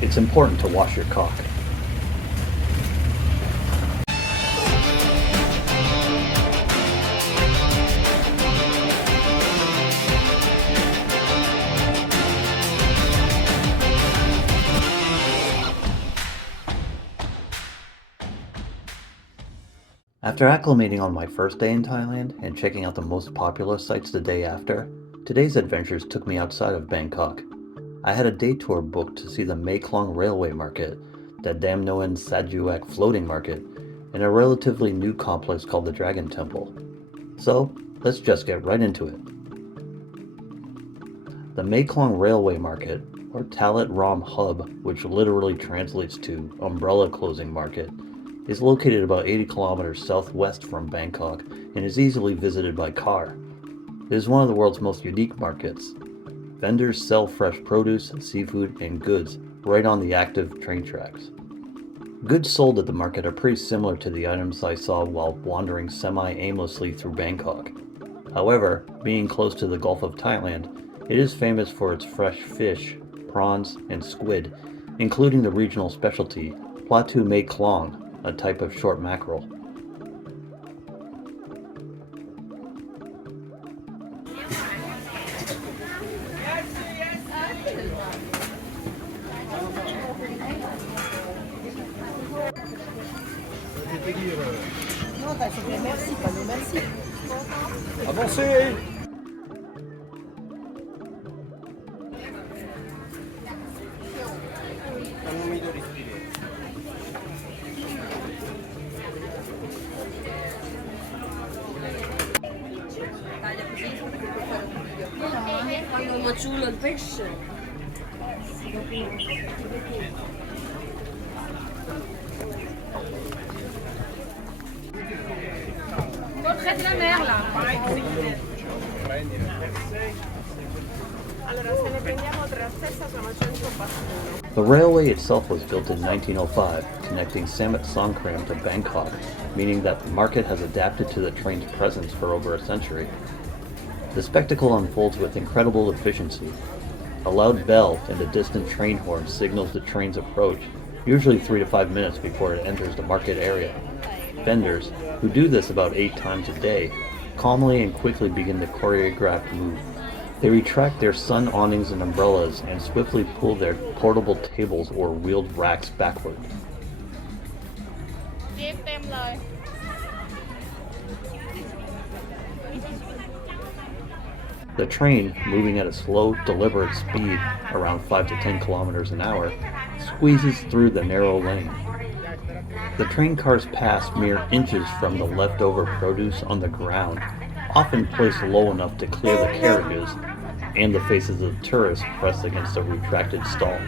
It's important to wash your cock. After acclimating on my first day in Thailand and checking out the most popular sites the day after, today's adventures took me outside of Bangkok. I had a day tour booked to see the Mae Klong Railway Market, the Damnoen Saduak Floating Market, and a relatively new complex called the Dragon Temple. So, let's just get right into it. The Mae Klong Railway Market, or Talat Ram Hub, which literally translates to Umbrella Closing Market, is located about 80 kilometers southwest from Bangkok and is easily visited by car. It is one of the world's most unique markets. Vendors sell fresh produce, seafood, and goods right on the active train tracks. Goods sold at the market are pretty similar to the items I saw while wandering semi-aimlessly through Bangkok. However, being close to the Gulf of Thailand, it is famous for its fresh fish, prawns, and squid, including the regional specialty, Platu Mae Klong, a type of short mackerel. Avancez! Quando ciulo il pesce. Portrait de la mer là. The railway itself was built in 1905, connecting Wat Samphran to Bangkok, meaning that the market has adapted to the train's presence for over a century. The spectacle unfolds with incredible efficiency. A loud bell and a distant train horn signals the train's approach, usually 3 to 5 minutes before it enters the market area. Vendors, who do this about 8 times a day, calmly and quickly begin the choreographed move. They retract their sun awnings and umbrellas and swiftly pull their portable tables or wheeled racks backward. The train, moving at a slow, deliberate speed, around 5 to 10 kilometers an hour, squeezes through the narrow lane. The train cars pass mere inches from the leftover produce on the ground, often placed low enough to clear the carriages, and the faces of the tourists pressed against the retracted stalls.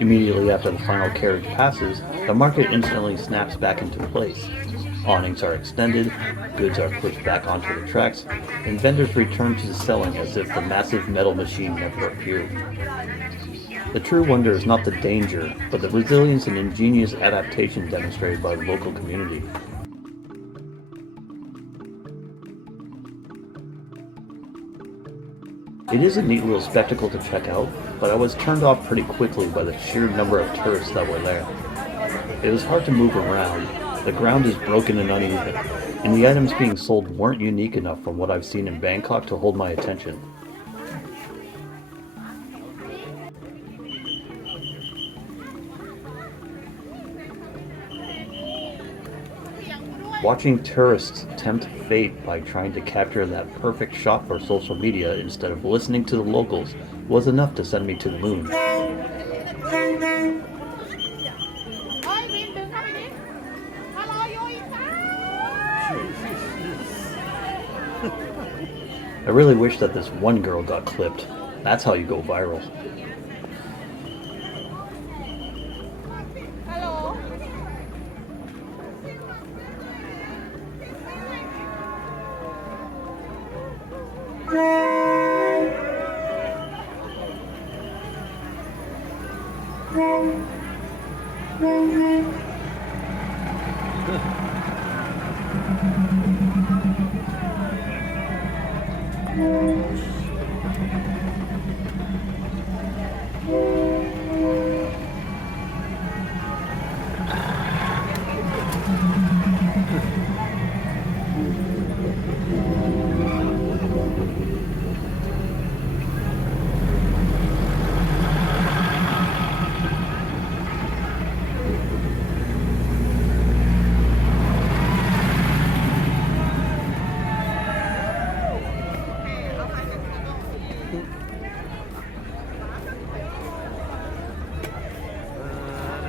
Immediately after the final carriage passes, the market instantly snaps back into place. Awnings are extended, goods are pushed back onto the tracks, and vendors return to selling as if the massive metal machine never appeared. The true wonder is not the danger, but the resilience and ingenious adaptation demonstrated by the local community. It is a neat little spectacle to check out, but I was turned off pretty quickly by the sheer number of tourists that were there. It was hard to move around, The ground is broken and uneven, and the items being sold weren't unique enough from what I've seen in Bangkok to hold my attention. Watching tourists tempt fate by trying to capture that perfect shot for social media instead of listening to the locals was enough to send me to the moon. I really wish that this one girl got clipped. That's how you go viral.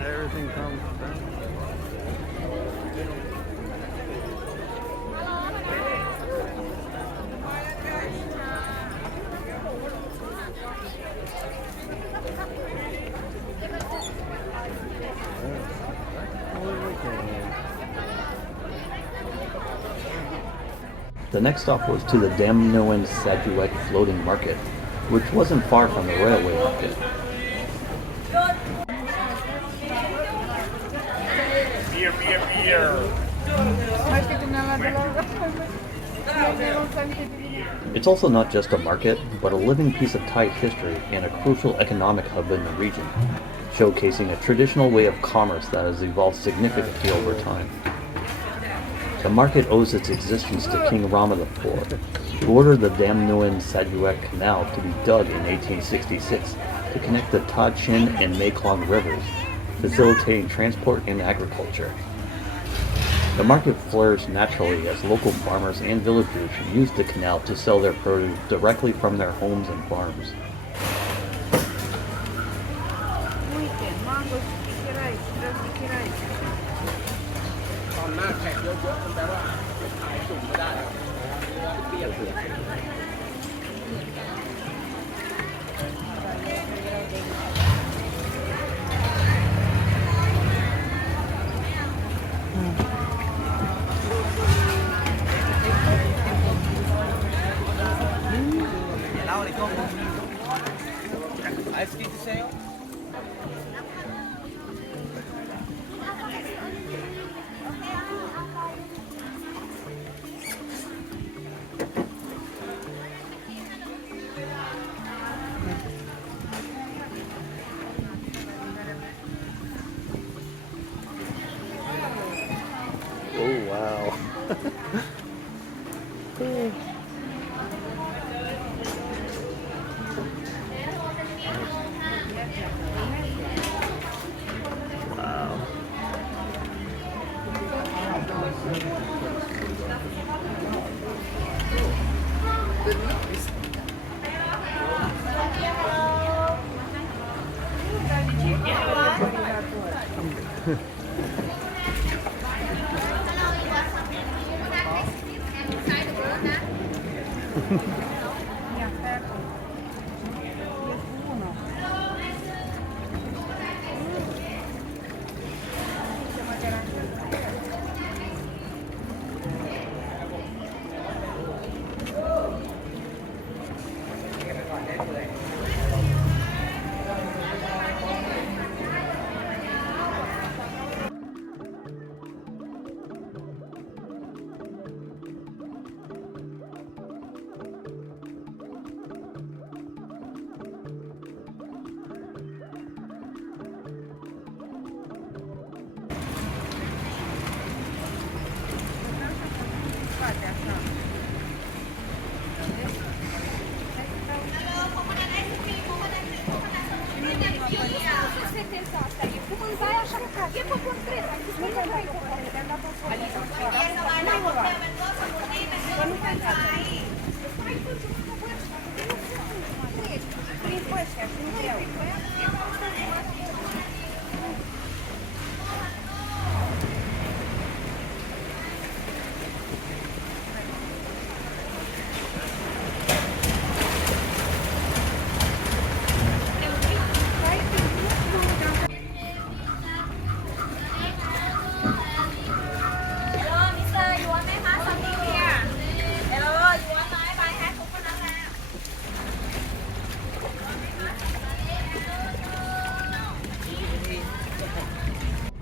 Everything comes down. The next stop was to the Damnoen Saduak Floating Market, which wasn't far from the railway market. It's also not just a market, but a living piece of Thai history and a crucial economic hub in the region, showcasing a traditional way of commerce that has evolved significantly over time. The market owes its existence to King Rama IV, who ordered the Damnoen Saduak Canal to be dug in 1866 to connect the Ta Chin and Mae Klong rivers, facilitating transport and agriculture. The market flourished naturally as local farmers and villagers used the canal to sell their produce directly from their homes and farms. Oh wow. Wow.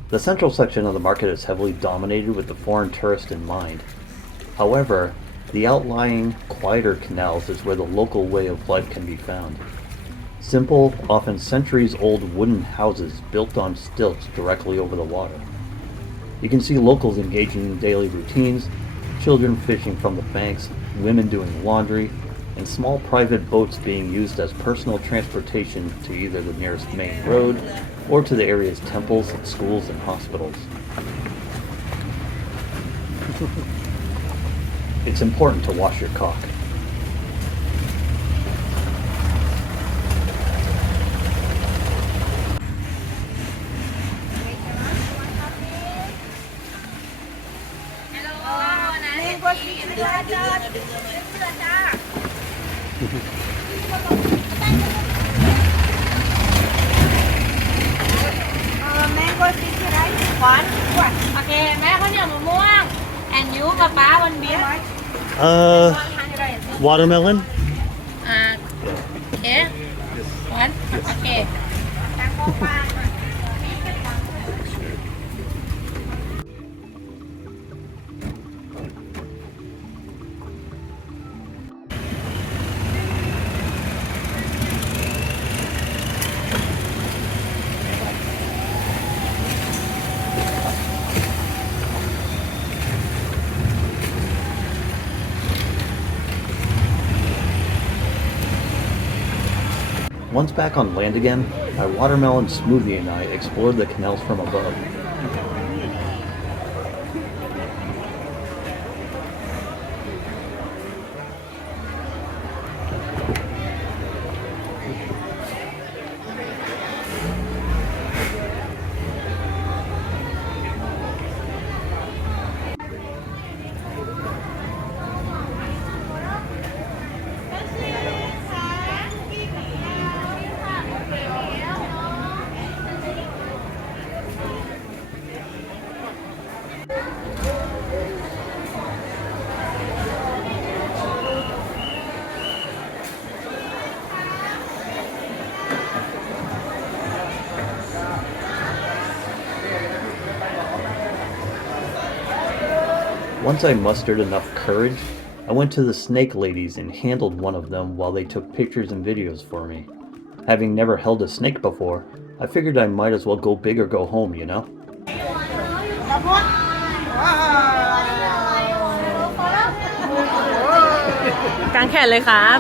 The central section of the market is heavily dominated with the foreign tourist in mind. However, the outlying, quieter canals is where the local way of life can be found. Simple, often centuries-old wooden houses built on stilts directly over the water. You can see locals engaging in daily routines, children fishing from the banks, women doing laundry, and small private boats being used as personal transportation to either the nearest main road or to the area's temples, schools, and hospitals. It's important to wash your cock. Mango sticky rice one. Okay, แม่ข้าวเหนียวมะม่วง and you ป๊า one beer Watermelon? okay one okay Once back on land again, my watermelon smoothie and I explored the canals from above. Once I mustered enough courage, I went to the snake ladies and handled one of them while they took pictures and videos for me. Having never held a snake before, I figured I might as well go big or go home, you know? กางแขนเลยครับ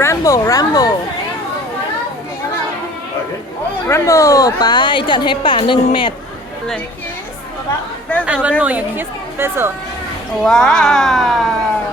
Rambo Rambo Rambo ไปจัดให้ป่า1 แมตช์เลย And one more you kiss beso Wow.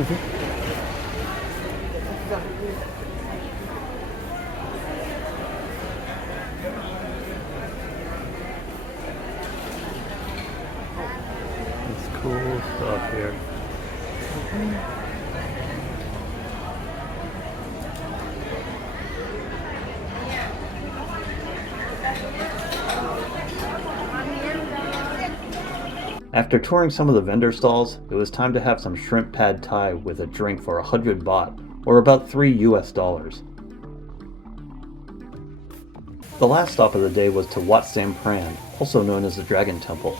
It's cool stuff here. After touring some of the vendor stalls, it was time to have some shrimp pad thai with a drink for 100 baht, or about $3 US. The last stop of the day was to Wat Samphran, also known as the Dragon Temple.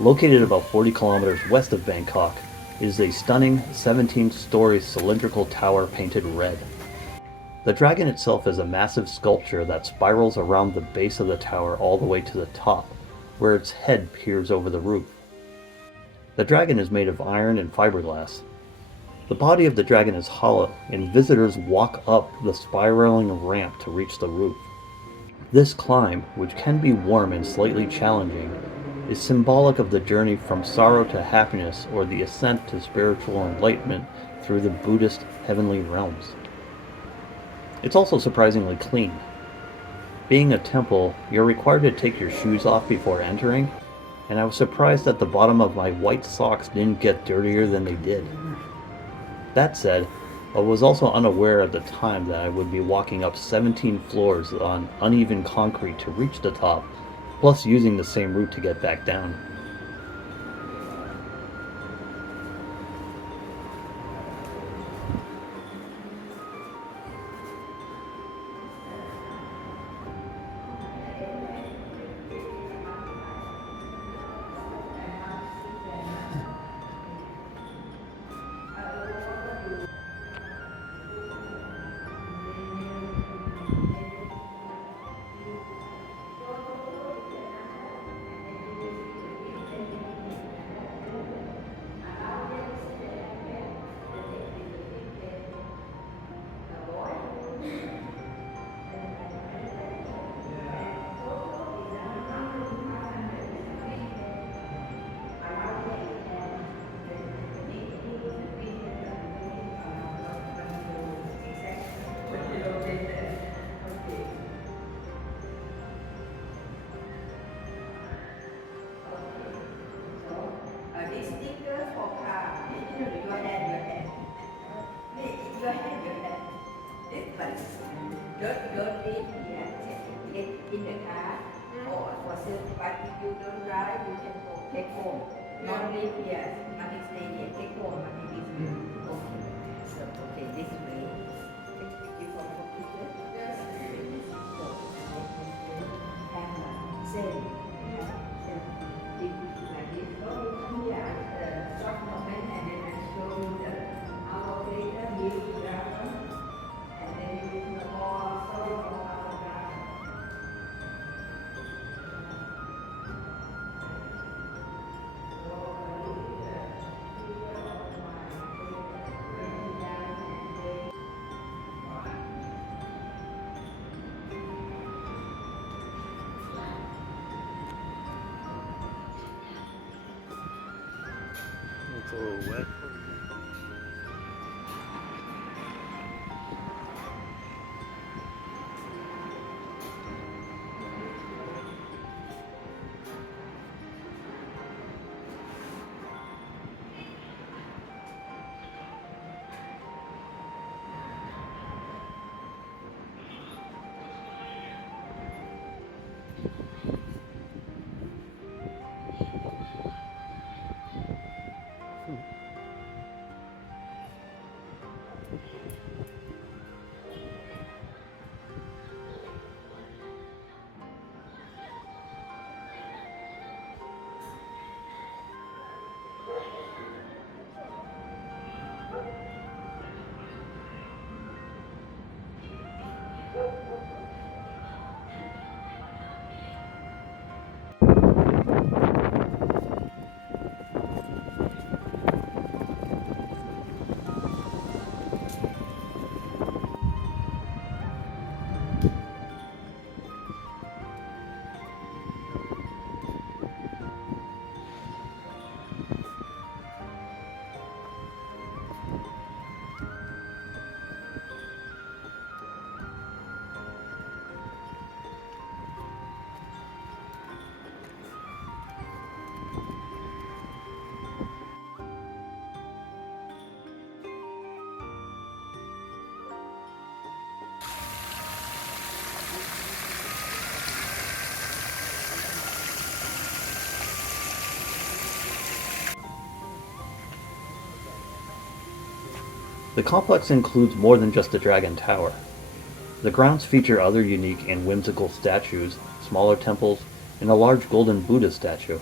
Located about 40 kilometers west of Bangkok, it is a stunning 17-story cylindrical tower painted red. The dragon itself is a massive sculpture that spirals around the base of the tower all the way to the top, where its head peers over the roof. The dragon is made of iron and fiberglass. The body of the dragon is hollow, and visitors walk up the spiraling ramp to reach the roof. This climb, which can be warm and slightly challenging, is symbolic of the journey from sorrow to happiness or the ascent to spiritual enlightenment through the Buddhist heavenly realms. It's also surprisingly clean. Being a temple, you're required to take your shoes off before entering, and I was surprised that the bottom of my white socks didn't get dirtier than they did. That said, I was also unaware at the time that I would be walking up 17 floors on uneven concrete to reach the top, plus using the same route to get back down. It's a little wet. The complex includes more than just the Dragon Tower. The grounds feature other unique and whimsical statues, smaller temples, and a large golden Buddha statue.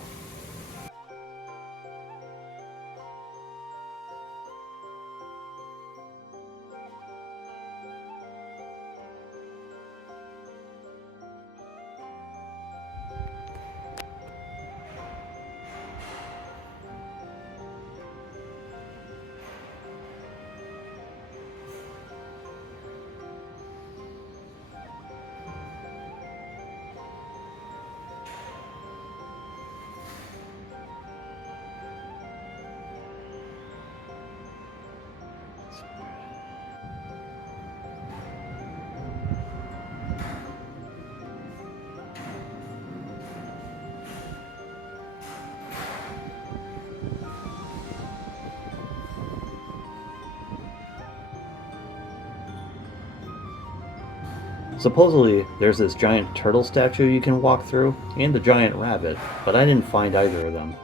Supposedly, there's this giant turtle statue you can walk through, and a giant rabbit, but I didn't find either of them.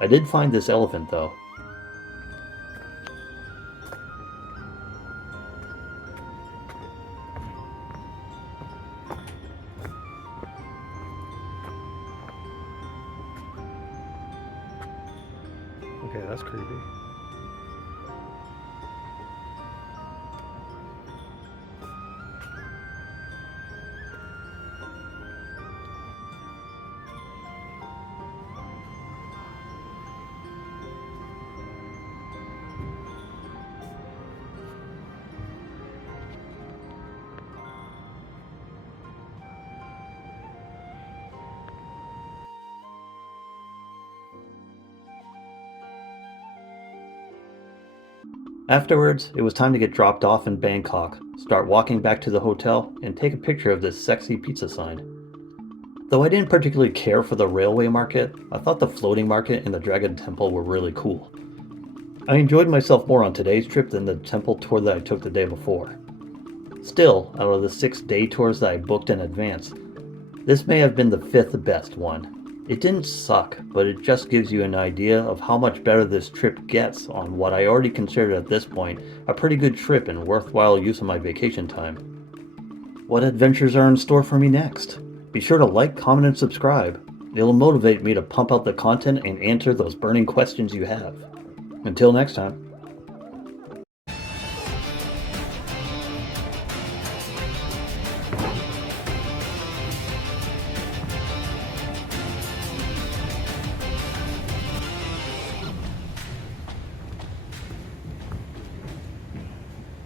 I did find this elephant though. Okay, that's creepy. Afterwards, it was time to get dropped off in Bangkok, start walking back to the hotel, and take a picture of this sexy pizza sign. Though I didn't particularly care for the railway market, I thought the floating market and the Dragon Temple were really cool. I enjoyed myself more on today's trip than the temple tour that I took the day before. Still, out of the 6 day tours that I booked in advance, this may have been the 5th best one. It didn't suck, but it just gives you an idea of how much better this trip gets on what I already considered at this point a pretty good trip and worthwhile use of my vacation time. What adventures are in store for me next? Be sure to like, comment, and subscribe. It'll motivate me to pump out the content and answer those burning questions you have. Until next time.